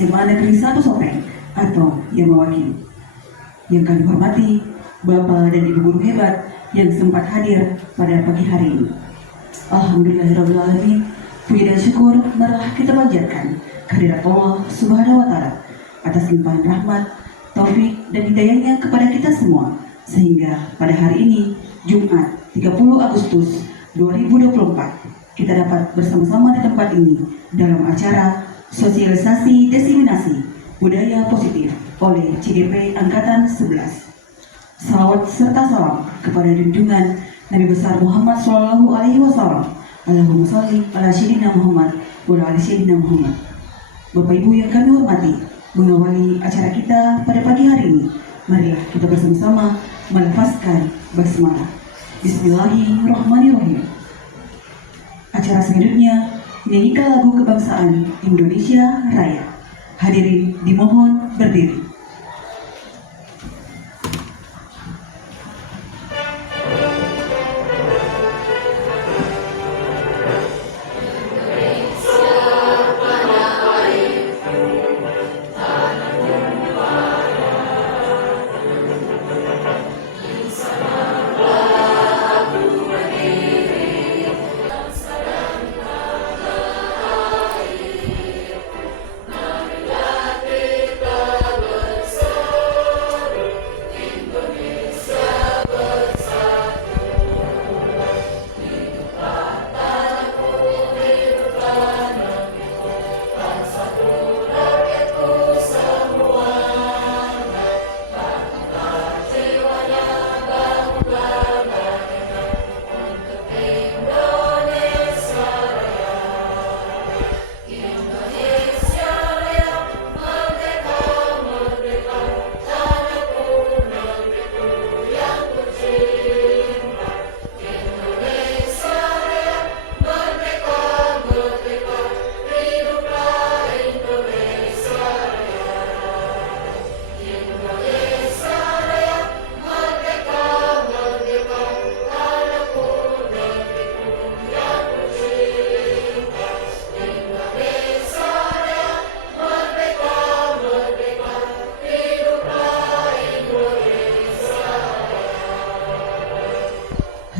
SMA Negeri 1 Sopeng atau yang mewakili. Yang kami hormati Bapak dan Ibu guru hebat yang sempat hadir pada pagi hari ini. Alhamdulillahirrahmanirrahim. Puji dan syukur marilah kita panjatkan kehadirat Allah Subhanahu wa Ta'ala atas limpahan rahmat, taufik dan hidayahnya kepada kita semua, sehingga pada hari ini Jumat 30 Agustus 2024 kita dapat bersama-sama di tempat ini dalam acara sosialisasi diseminasi budaya positif oleh CGP Angkatan 11. Salawat serta salam kepada junjungan Nabi besar Muhammad SAW. Allahumma sholli ala sayyidina Muhammad wa ala ali sayyidina Muhammad. Bapak Ibu yang kami hormati, mengawali acara kita pada pagi hari ini, marilah kita bersama-sama melafazkan basmalah. Bismillahirrahmanirrahim. Acara selanjutnya menyanyikan lagu kebangsaan Indonesia Raya. Hadirin dimohon berdiri.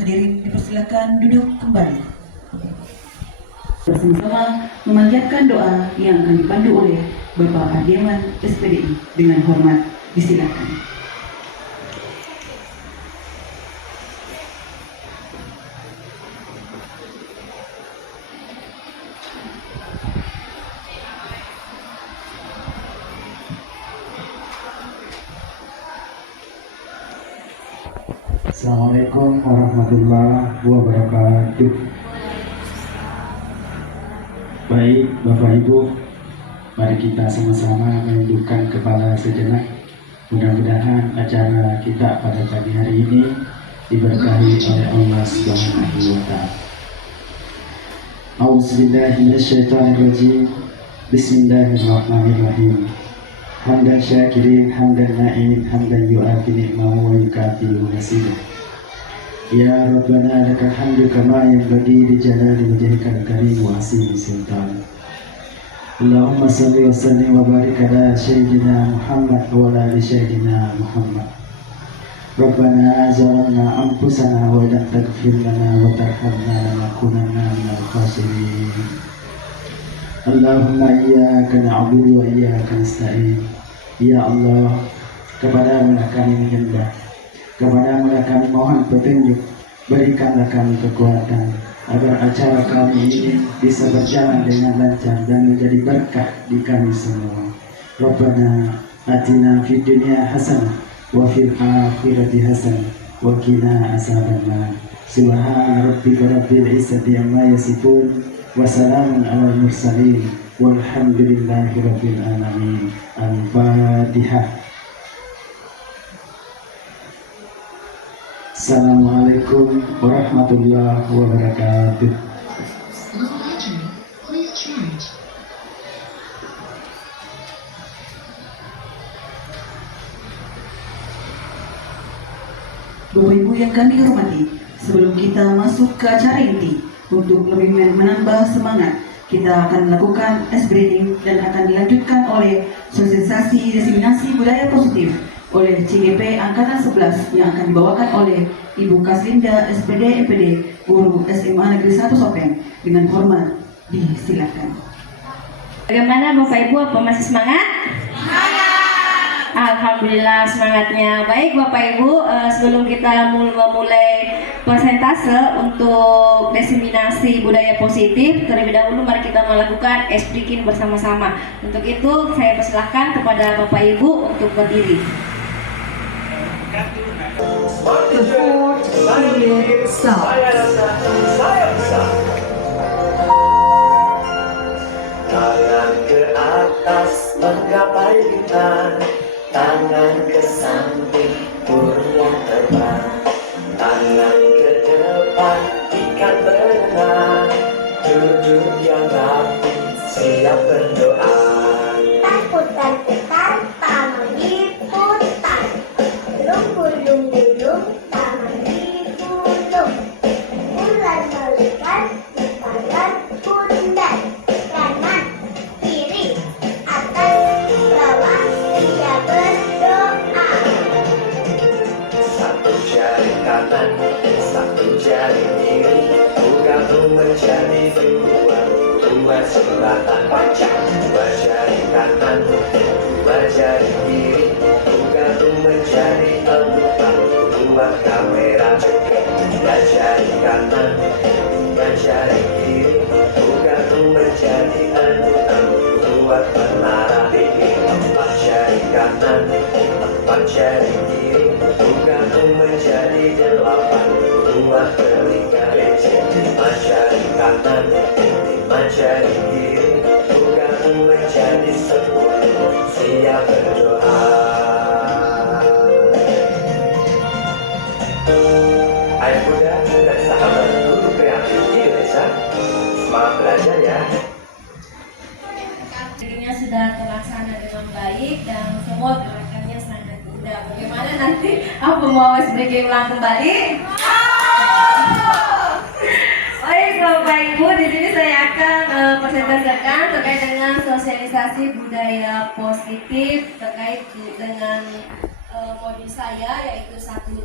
Hadirin dipersilakan duduk kembali. Bersama-sama memanjatkan doa yang akan dipandu oleh Bapak Adiaman SPDI dengan hormat disilakan. Assalamualaikum warahmatullahi wabarakatuh. Baik Bapak Ibu, mari kita sama-sama menundukkan kepala sejenak. Mudah-mudahan acara kita pada pagi hari ini diberkahi oleh Allah Subhanahu wa Ta'ala. A'udzubillahi minasyaitonirrajim. Bismillahirrahmanirrahim. Hamdan syakirin, hamdan na'im, hamdan yu'afi ni'mahu wa yukafi nasidah. Ya Rabbana lakal hamdu kama yanbaghi li jalali wajhikal karim wa asimi sultan. Allahumma salli wa sallim wa barik ala sayyidina Muhammad wa ala ali sayyidina Muhammad. Rabbana zalamna anfusana wa lam taghfir lana wa tarhamna lanakunanna minal khasirin. Allahumma iyyaka na'budu wa iyyaka nasta'in. Ya Allah, kepadamu kami menyembah, kepadamu kami mohon petunjuk. Berikanlah kami kekuatan agar acara kami ini bisa berjalan dengan lancar dan menjadi berkah di kami semua. Rabbana atina fid dunya hasanah wa fil akhirati hasanah wa qina azabannar. Subhana rabbika rabbil izzati amma yasifun wa salamun alal mursalin walhamdulillahi rabbil alamin. Al-Fatihah. Assalamualaikum warahmatullahi wabarakatuh. Bapak Ibu yang kami hormati, sebelum kita masuk ke acara inti, untuk lebih menambah semangat, Kita akan melakukan tes breeding dan akan dilanjutkan oleh sosialisasi diseminasi budaya positif oleh CGP Angkatan 11 yang akan dibawakan oleh Ibu Kaslinda SPD MPD Guru SMA Negeri 1 Sopeng. Dengan hormat disilakan. Bagaimana Bapak Ibu, apa masih semangat? Alhamdulillah semangatnya. Baik Bapak Ibu, sebelum kita memulai persentase untuk diseminasi budaya positif, terlebih dahulu mari kita melakukan ice breaking bersama-sama. Untuk itu saya persilahkan kepada Bapak Ibu untuk berdiri. The fourth period starts. Tangan ke atas menggapai bintang, tangan ke samping burung terbang, tangan ke depan ikan berenang, duduk yang rapi siap berdoa. Putar-putar, tangan diputar. Gulung-gulung, tangan digulung. Bulan melihat, tangan bundar. Kanan, kiri, atas, bawah, dia berdoa. Satu jari kanan, satu jari kiri, bergabung menjadi dua, dua sebelahan wajah. Dua jari kanan, dua jari kiri, bergabung menjadi empat, dua kamera cekek. Dua jari kanan, dua jari kiri, bergabung menjadi enam, dua menara dinding. Empat jari kanan, empat jari kiri, bergabung menjadi delapan, dua telinga lecet. Lima jari kanan, lima jari kiri, bergabung menjadi 10, siap berdoa. Ayah Bunda dan sahabat guru kreatif Indonesia, semangat belajar ya. Dirinya sudah terlaksana dengan baik dan semua gerakannya sangat mudah. Bagaimana nanti? Apa mau sebagai ulang kembali? Baik Bapak Ibu, di sini saya akan presentasikan terkait dengan sosialisasi budaya positif terkait dengan modul saya yaitu 1.4.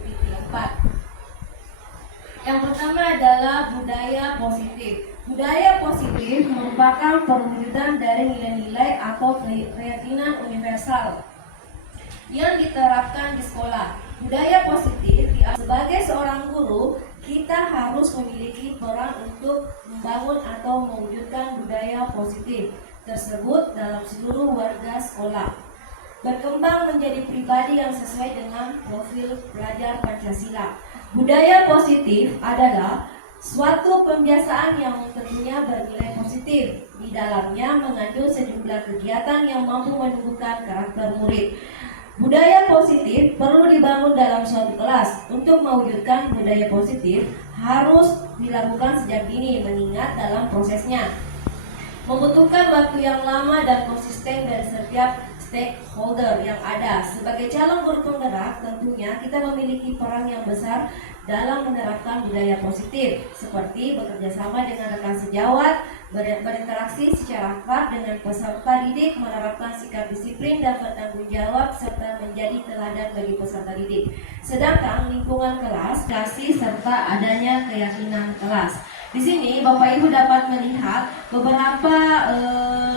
Yang pertama adalah budaya positif. Budaya positif merupakan perwujudan dari nilai-nilai atau keyakinan universal yang diterapkan di sekolah. Budaya positif sebagai seorang guru, kita harus memiliki peran untuk membangun atau mewujudkan budaya positif tersebut dalam seluruh warga sekolah. Berkembang menjadi pribadi yang sesuai dengan profil pelajar Pancasila. Budaya positif adalah suatu pembiasaan yang tentunya bernilai positif. Di dalamnya mengandung sejumlah kegiatan yang mampu menumbuhkan karakter murid. Budaya positif perlu dibangun dalam suatu kelas. Untuk mewujudkan budaya positif harus dilakukan sejak dini, mengingat dalam prosesnya membutuhkan waktu yang lama dan konsisten dari setiap stakeholder yang ada. Sebagai calon guru penggerak, tentunya kita memiliki peran yang besar dalam menerapkan budaya positif, seperti bekerja sama dengan rekan sejawat, berinteraksi secara akrab dengan peserta didik, menerapkan sikap disiplin dan bertanggung jawab, serta menjadi teladan bagi peserta didik. Sedangkan lingkungan kelas, kasih serta adanya keyakinan kelas. Di sini Bapak Ibu dapat melihat beberapa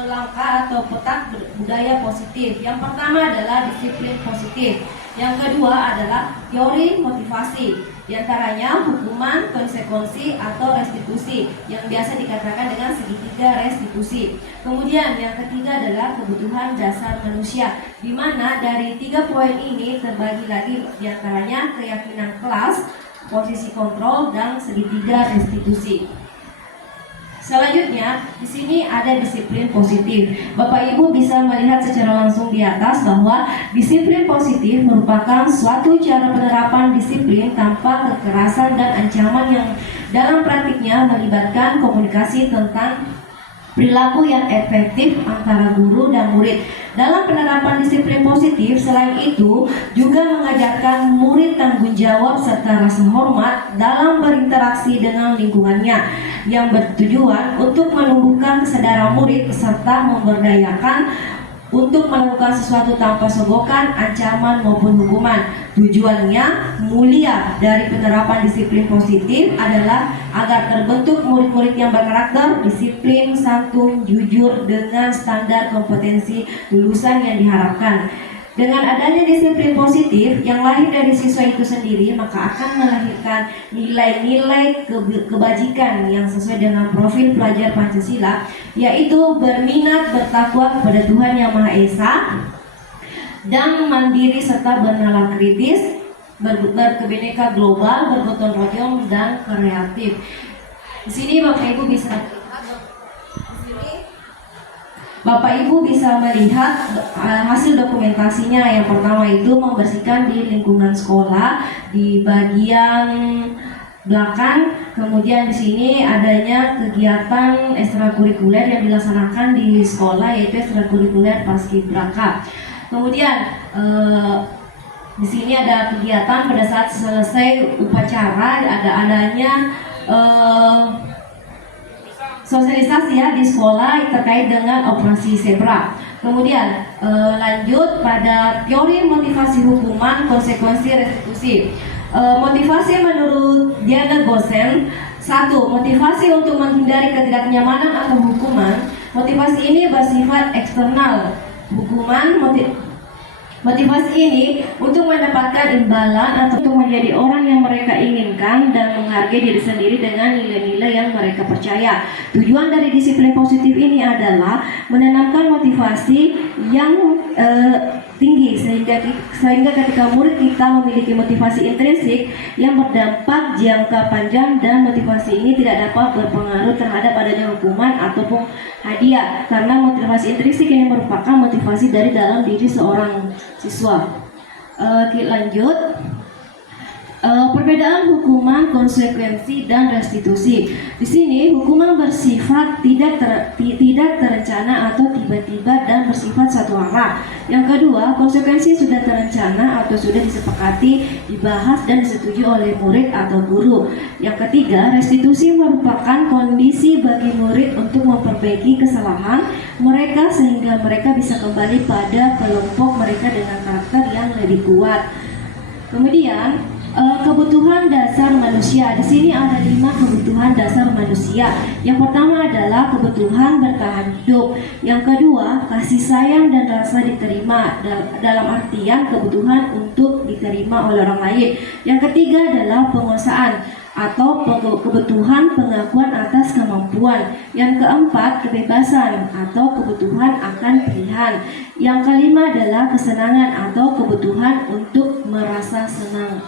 langkah atau peta budaya positif. Yang pertama adalah disiplin positif. Yang kedua adalah teori motivasi. Di antaranya hukuman, konsekuensi atau restitusi yang biasa dikatakan dengan segitiga restitusi. Kemudian yang ketiga adalah kebutuhan dasar manusia, di mana dari 3 poin ini terbagi lagi di antaranya keyakinan kelas, posisi kontrol, dan segitiga restitusi. Selanjutnya, di sini ada disiplin positif. Bapak Ibu bisa melihat secara langsung di atas bahwa disiplin positif merupakan suatu cara penerapan disiplin tanpa kekerasan dan ancaman yang dalam praktiknya melibatkan komunikasi tentang perilaku yang efektif antara guru dan murid. Dalam penerapan disiplin positif, selain itu juga mengajarkan murid tanggung jawab serta rasa hormat dalam berinteraksi dengan lingkungannya, yang bertujuan untuk menumbuhkan kesadaran murid serta memberdayakan untuk melakukan sesuatu tanpa sogokan, ancaman maupun hukuman. Tujuannya mulia dari penerapan disiplin positif adalah agar terbentuk murid-murid yang berkarakter, disiplin, santun, jujur dengan standar kompetensi lulusan yang diharapkan. Dengan adanya disiplin positif yang lahir dari siswa itu sendiri, maka akan melahirkan nilai-nilai kebajikan yang sesuai dengan profil pelajar Pancasila, yaitu berminat, bertakwa kepada Tuhan Yang Maha Esa, dan mandiri serta bernalar kritis, berkebinekaan global, bergotong royong, dan kreatif. Di sini Bapak Ibu bisa melihat hasil dokumentasinya. Yang pertama itu membersihkan di lingkungan sekolah di bagian belakang. Kemudian di sini adanya kegiatan ekstrakurikuler yang dilaksanakan di sekolah, yaitu ekstrakurikuler Paskibraka. Kemudian di sini ada kegiatan pada saat selesai upacara, adanya sosialisasi ya di sekolah terkait dengan operasi zebra. Kemudian lanjut pada teori motivasi hukuman, konsekuensi restitusi. Motivasi menurut Diana Gosen, 1. Motivasi untuk menghindari ketidaknyamanan atau hukuman. Motivasi ini bersifat eksternal. Motivasi ini untuk mendapatkan imbalan atau untuk menjadi orang yang mereka inginkan dan menghargai diri sendiri dengan nilai-nilai yang mereka percaya. Tujuan dari disiplin positif ini adalah menanamkan motivasi yang tinggi sehingga ketika murid kita memiliki motivasi intrinsik yang berdampak jangka panjang, dan motivasi ini tidak dapat berpengaruh terhadap adanya hukuman ataupun hadiah, karena motivasi intrinsik ini merupakan motivasi dari dalam diri seorang siswa. Lanjut. Perbedaan hukuman, konsekuensi, dan restitusi. Di sini hukuman bersifat tidak terencana atau tiba-tiba dan bersifat satu arah. Yang kedua, konsekuensi sudah terencana atau sudah disepakati, dibahas, dan disetujui oleh murid atau guru. Yang ketiga, restitusi merupakan kondisi bagi murid untuk memperbaiki kesalahan mereka sehingga mereka bisa kembali pada kelompok mereka dengan karakter yang lebih kuat. Kemudian kebutuhan dasar manusia. Di sini ada 5 kebutuhan dasar manusia. Yang pertama adalah kebutuhan bertahan hidup. Yang kedua, kasih sayang dan rasa diterima, dalam artian kebutuhan untuk diterima oleh orang lain. Yang ketiga adalah penguasaan atau kebutuhan pengakuan atas kemampuan. Yang keempat, kebebasan atau kebutuhan akan pilihan. Yang kelima adalah kesenangan atau kebutuhan untuk merasa senang.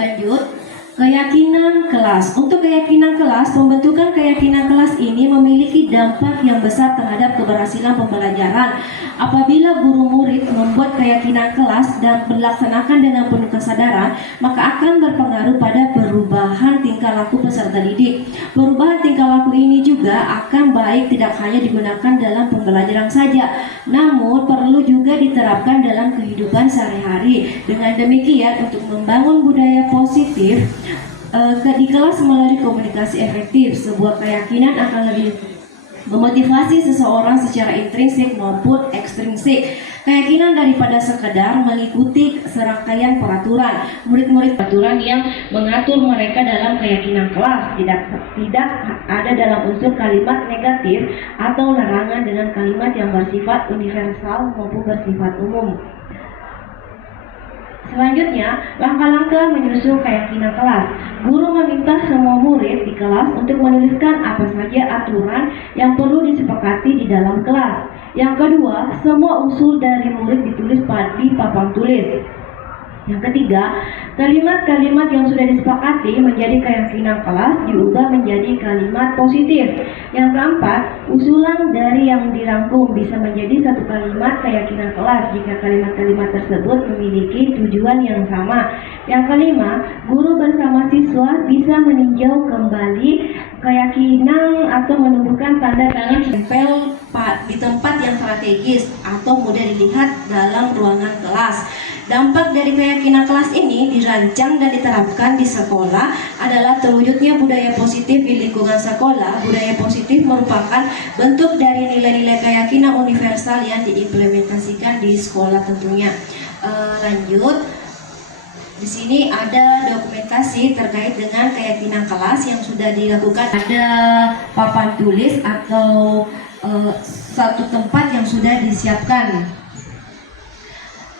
Lanjut, keyakinan kelas. Untuk keyakinan kelas, pembentukan keyakinan kelas ini memiliki dampak yang besar terhadap keberhasilan pembelajaran. Apabila guru murid membuat keyakinan kelas dan melaksanakan dengan penuh kesadaran, maka akan berpengaruh pada perubahan tingkah laku peserta didik. Perubahan tingkah laku ini juga akan baik tidak hanya digunakan dalam pembelajaran saja, namun perlu juga diterapkan dalam kehidupan sehari-hari. Dengan demikian, untuk membangun budaya positif di kelas melalui komunikasi efektif, sebuah keyakinan akan lebih memotivasi seseorang secara intrinsik maupun ekstrinsik. Keyakinan daripada sekedar mengikuti serangkaian peraturan. Murid-murid peraturan yang mengatur mereka dalam keyakinan kelas tidak ada dalam unsur kalimat negatif atau larangan dengan kalimat yang bersifat universal maupun bersifat umum. Selanjutnya, langkah-langkah menyusun keyakinan kelas. Guru meminta semua murid di kelas untuk menuliskan apa saja aturan yang perlu disepakati di dalam kelas. Yang kedua, semua usul dari murid ditulis di papan tulis. Yang ketiga, kalimat-kalimat yang sudah disepakati menjadi keyakinan kelas diubah menjadi kalimat positif. Yang keempat, usulan dari yang dirangkum bisa menjadi satu kalimat keyakinan kelas jika kalimat-kalimat tersebut memiliki tujuan yang sama. Yang kelima, guru bersama siswa bisa meninjau kembali keyakinan atau menumbuhkan tanda tangan tempel di tempat yang strategis atau mudah dilihat dalam ruangan kelas. Dampak dari keyakinan kelas ini dirancang dan diterapkan di sekolah adalah terwujudnya budaya positif di lingkungan sekolah. Budaya positif merupakan bentuk dari nilai-nilai keyakinan universal yang diimplementasikan di sekolah tentunya. Lanjut. Di sini ada dokumentasi terkait dengan keyakinan kelas yang sudah dilakukan. Ada papan tulis atau satu tempat yang sudah disiapkan.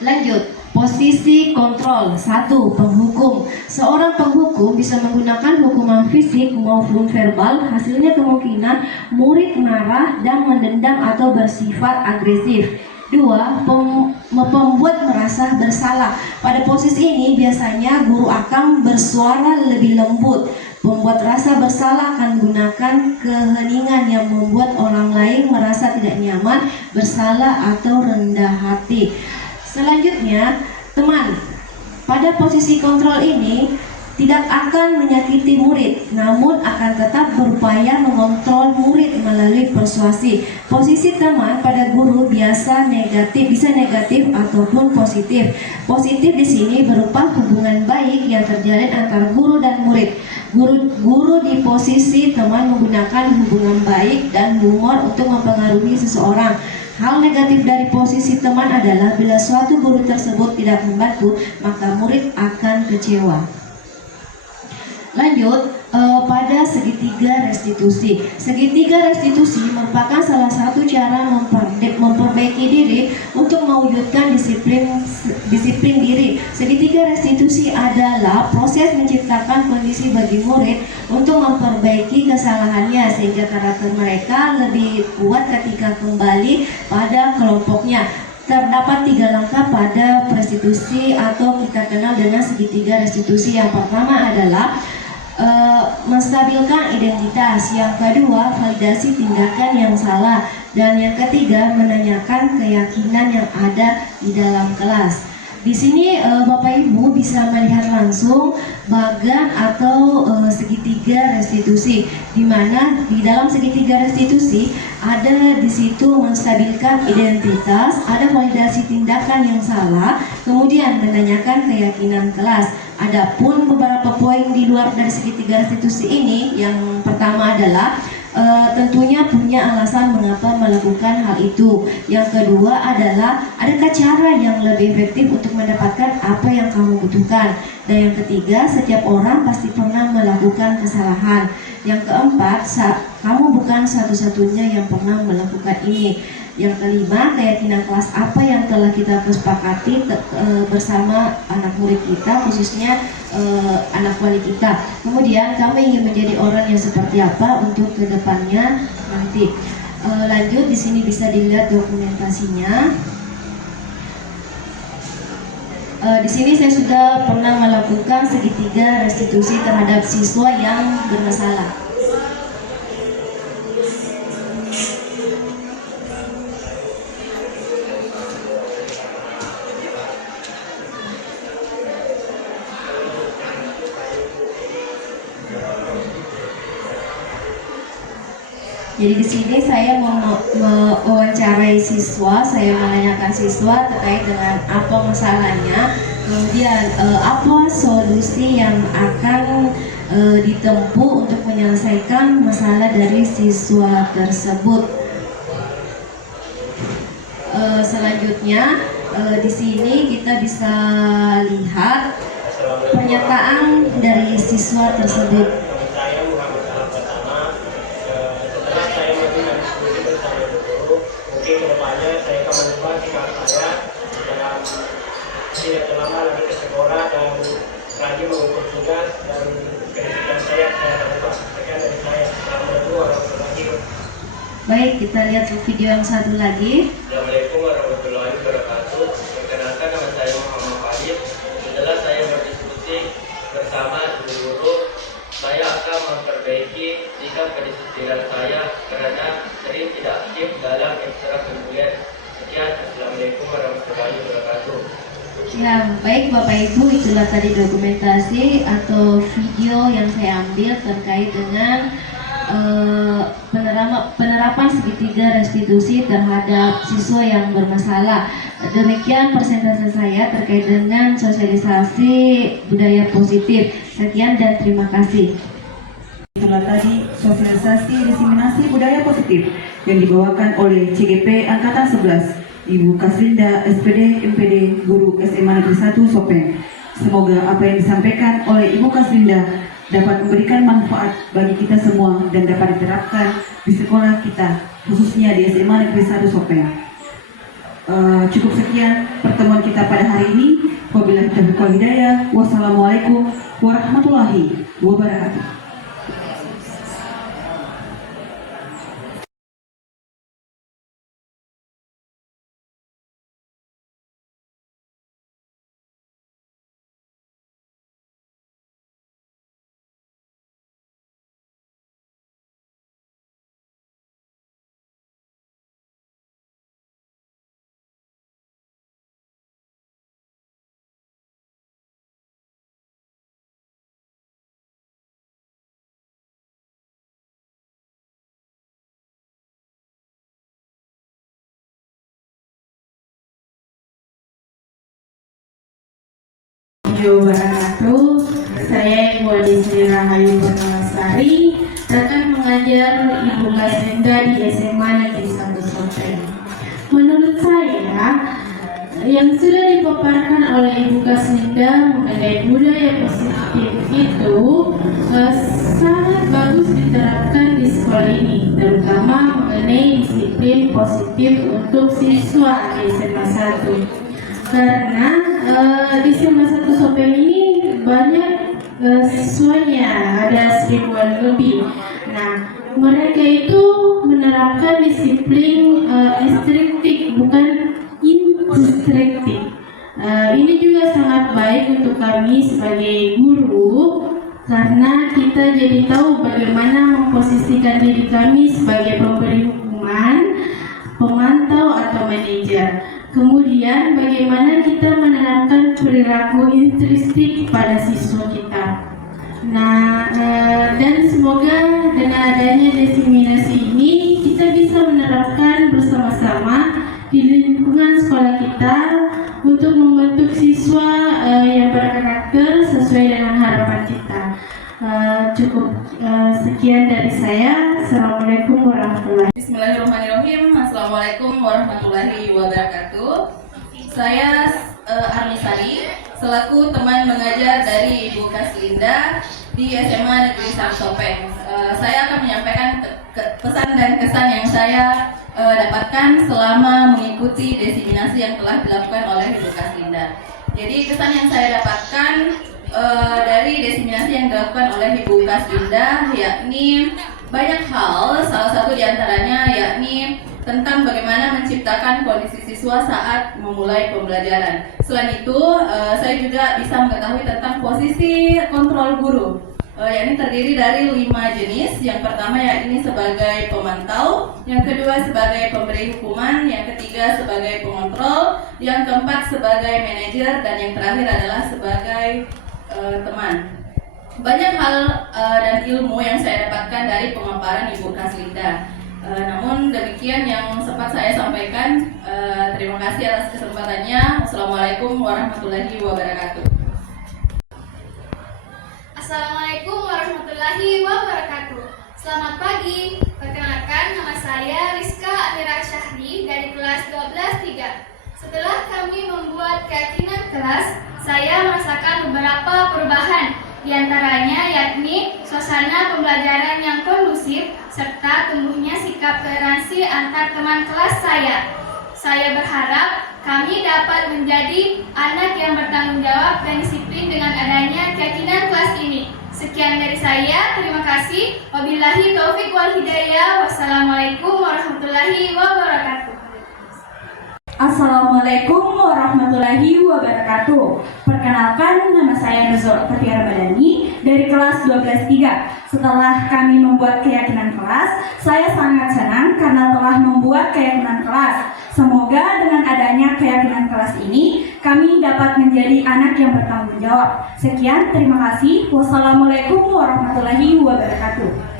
Lanjut, posisi kontrol. 1. Penghukum. Seorang penghukum bisa menggunakan hukuman fisik maupun verbal. Hasilnya kemungkinan murid marah dan mendendam atau bersifat agresif. 2. Pembuat merasa bersalah. Pada posisi ini biasanya guru akan bersuara lebih lembut. Pembuat rasa bersalah akan menggunakan keheningan yang membuat orang lain merasa tidak nyaman, bersalah atau rendah hati. Selanjutnya, teman, pada posisi kontrol ini tidak akan menyakiti murid, namun akan tetap berupaya mengontrol murid melalui persuasi. Posisi teman pada guru bisa negatif ataupun positif. Positif di sini berupa hubungan baik yang terjalin antara guru dan murid. Guru di posisi teman menggunakan hubungan baik dan humor untuk mempengaruhi seseorang. Hal negatif dari posisi teman adalah bila suatu guru tersebut tidak membantu, maka murid akan kecewa. Lanjut, pada segitiga restitusi. Segitiga restitusi merupakan salah satu cara memperbaiki diri untuk mewujudkan disiplin diri. Segitiga restitusi adalah proses menciptakan kondisi bagi murid untuk memperbaiki kesalahannya sehingga karakter mereka lebih kuat ketika kembali pada kelompoknya. Terdapat 3 langkah pada restitusi atau kita kenal dengan segitiga restitusi. Yang pertama adalah menstabilkan identitas, yang kedua validasi tindakan yang salah, dan yang ketiga menanyakan keyakinan yang ada di dalam kelas. Di sini Bapak Ibu bisa melihat langsung bagan atau segitiga restitusi, di mana di dalam segitiga restitusi ada di situ menstabilkan identitas, ada validasi tindakan yang salah, kemudian menanyakan keyakinan kelas. Adapun beberapa poin di luar dari segitiga restitusi ini, yang pertama adalah tentunya punya alasan mengapa melakukan hal itu. Yang kedua adalah adakah cara yang lebih efektif untuk mendapatkan apa yang kamu butuhkan. Dan yang ketiga, setiap orang pasti pernah melakukan kesalahan. Yang keempat, kamu bukan satu-satunya yang pernah melakukan ini. Yang kelima, keyakinan kelas apa yang telah kita kesepakati bersama anak murid kita, khususnya anak wali kita. Kemudian kami ingin menjadi orang yang seperti apa untuk kedepannya nanti. Lanjut, di sini bisa dilihat dokumentasinya. Di sini saya sudah pernah melakukan segitiga restitusi terhadap siswa yang bermasalah. Jadi di sini saya mewawancarai siswa, saya menanyakan siswa terkait dengan apa masalahnya, kemudian apa solusi yang akan ditempuh untuk menyelesaikan masalah dari siswa tersebut. Selanjutnya di sini kita bisa lihat pernyataan dari siswa tersebut. Tidak lama lagi ke sekolah dan lagi mengukur tugas dan kedisiplinan saya akan lupa. Sekian dari saya. Assalamualaikum warahmatullahi wabarakatuh. Baik, kita lihat video yang satu lagi. Assalamualaikum warahmatullahi wabarakatuh. Perkenalkan, nama saya Muhammad Fahid. Setelah saya berdiskusi bersama guru-guru, saya akan memperbaiki sikap kedisiplinan saya karena sering tidak aktif dalam ekstrakurikuler. Sekian. Assalamualaikum warahmatullahi wabarakatuh. Ya, baik Bapak Ibu, itulah tadi dokumentasi atau video yang saya ambil terkait dengan penerapan segitiga restitusi terhadap siswa yang bermasalah. Demikian presentasi saya terkait dengan sosialisasi budaya positif. Sekian dan terima kasih. Itulah tadi sosialisasi diseminasi budaya positif yang dibawakan oleh CGP Angkatan 11, Ibu Kaslinda, SPD, MPD, Guru SMA Negeri 1 Sopeng. Semoga apa yang disampaikan oleh Ibu Kaslinda dapat memberikan manfaat bagi kita semua dan dapat diterapkan di sekolah kita, khususnya di SMA Negeri 1 Sopeng. Cukup sekian pertemuan kita pada hari ini. Wabillahi taufiq wal hidayah. Wassalamualaikum warahmatullahi wabarakatuh. Wabarakatuh. Saya Ibu Adi Sri Rahayu Purnamasari, rekan mengajar Ibu Kaslinda di SMA Negeri 1 Sopeng. Menurut saya, yang sudah dipaparkan oleh Ibu Kaslinda mengenai budaya positif itu sangat bagus diterapkan di sekolah ini, terutama mengenai disiplin positif untuk siswa di SMA 1. Karena di SMA 1 Sopeng ini banyak siswanya, ada 1000-an lebih. Nah, mereka itu menerapkan disiplin instruktif, bukan instruktif. Ini juga sangat baik untuk kami sebagai guru, karena kita jadi tahu bagaimana memposisikan diri kami sebagai pemberi hukuman, pemantau atau manajer. Kemudian bagaimana kita menerapkan perilaku instruksi pada siswa kita. Nah, dan semoga dengan adanya diseminasi ini kita bisa menerapkan bersama-sama di lingkungan sekolah kita untuk membentuk siswa yang berkarakter sesuai dengan harapan kita. Cukup sekian dari saya. Assalamualaikum warahmatullahi wabarakatuh. Bismillahirrahmanirrahim. Assalamualaikum warahmatullahi wabarakatuh. Saya Arnisari, selaku teman mengajar dari Ibu Kaslinda di SMA Negeri 1 Sopeng. Saya akan menyampaikan pesan dan kesan yang saya dapatkan selama mengikuti diseminasi yang telah dilakukan oleh Ibu Kaslinda. Jadi kesan yang saya dapatkan dari diseminasi yang dilakukan oleh Ibu Kaslinda yakni banyak hal, salah satu diantaranya yakni tentang bagaimana menciptakan kondisi siswa saat memulai pembelajaran. Selain itu, saya juga bisa mengetahui tentang posisi kontrol guru, yakni terdiri dari 5 jenis. Yang pertama yakni sebagai pemantau, yang kedua sebagai pemberi hukuman, yang ketiga sebagai pengontrol, yang keempat sebagai manajer, dan yang terakhir adalah sebagai teman. Banyak hal dan ilmu yang saya dapatkan dari pemaparan Ibu Kaslinda. Namun demikian yang sempat saya sampaikan. Terima kasih atas kesempatannya. Wassalamualaikum warahmatullahi wabarakatuh. Assalamualaikum warahmatullahi wabarakatuh. Selamat pagi. Perkenalkan, nama saya Rizka Amira Syahri dari kelas 12-3. Setelah kami membuat keyakinan kelas, saya merasakan beberapa perubahan. Di antaranya yakni suasana pembelajaran yang kondusif serta tumbuhnya sikap toleransi antar teman kelas saya. Saya berharap kami dapat menjadi anak yang bertanggung jawab dan disiplin dengan adanya keyakinan kelas ini. Sekian dari saya, terima kasih. Wabillahi taufiq wal hidayah. Wassalamualaikum warahmatullahi wabarakatuh. Assalamualaikum warahmatullahi wabarakatuh. Perkenalkan, nama saya Nuzul Fathia Ramadhani dari kelas 12-3. Setelah kami membuat keyakinan kelas, saya sangat senang karena telah membuat keyakinan kelas. Semoga dengan adanya keyakinan kelas ini, kami dapat menjadi anak yang bertanggung jawab. Sekian, terima kasih. Wassalamualaikum warahmatullahi wabarakatuh.